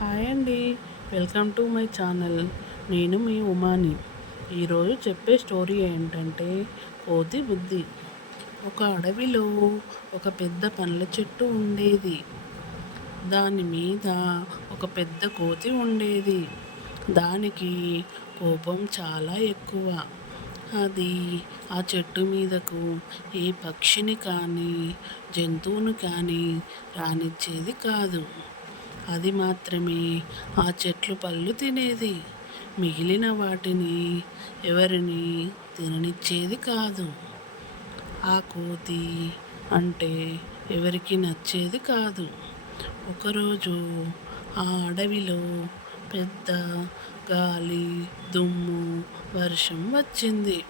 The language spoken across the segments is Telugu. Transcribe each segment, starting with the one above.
హాయ్ అండి. Welcome to my channel. నేను మీ ఉమాని. ఈరోజు చెప్పే స్టోరీ ఏంటంటే కోతి బుద్ధి. ఒక అడవిలో ఒక పెద్ద పండ్ల చెట్టు ఉండేది. దాని మీద ఒక పెద్ద కోతి ఉండేది. దానికి కోపం చాలా ఎక్కువ. అది ఆ చెట్టు మీదకు ఏ పక్షిని కానీ జంతువును కానీ రానిచ్చేది కాదు. అది మాత్రమే ఆ చెట్లు పళ్ళు తినేది. మిగిలిన వాటిని ఎవరిని తిననిచ్చేది కాదు. ఆ కోతి అంటే ఎవరికి నచ్చేది కాదు. ఒకరోజు ఆ అడవిలో పెద్ద గాలి, దుమ్ము, వర్షం వచ్చింది.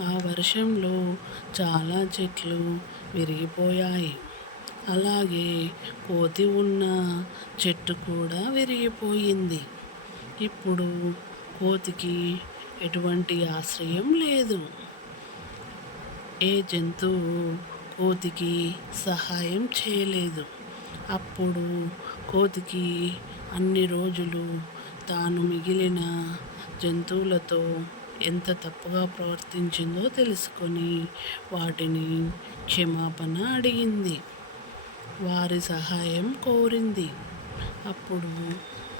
ఆ వర్షంలో చాలా చెట్లు విరిగిపోయాయి. అలాగే కోతి ఉన్న చెట్టు కూడా విరిగిపోయింది. ఇప్పుడు కోతికి ఎటువంటి ఆశ్రయం లేదు. ఏ జంతువు కోతికి సహాయం చేయలేదు. అప్పుడు కోతికి అన్ని రోజులు తాను మిగిలిన జంతువులతో ఎంత తప్పుగా ప్రవర్తించిందో తెలుసుకొని వాటిని క్షమాపణ అడిగింది. వారి సహాయం కోరింది. అప్పుడు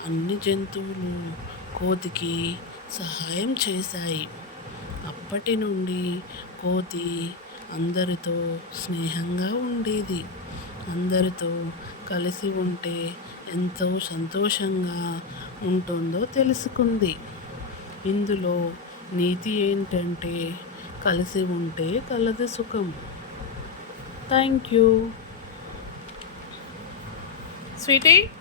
అన్ని జంతువులు కోతికి సహాయం చేశాయి. అప్పటి నుండి కోతి అందరితో స్నేహంగా ఉండేది. అందరితో కలిసి ఉంటే ఎంతో సంతోషంగా ఉంటుందో తెలుసుకుంది. ఇందులో నీతి ఏంటంటే కలిసి ఉంటే కలదు సుఖం. Thank you. Sweetie?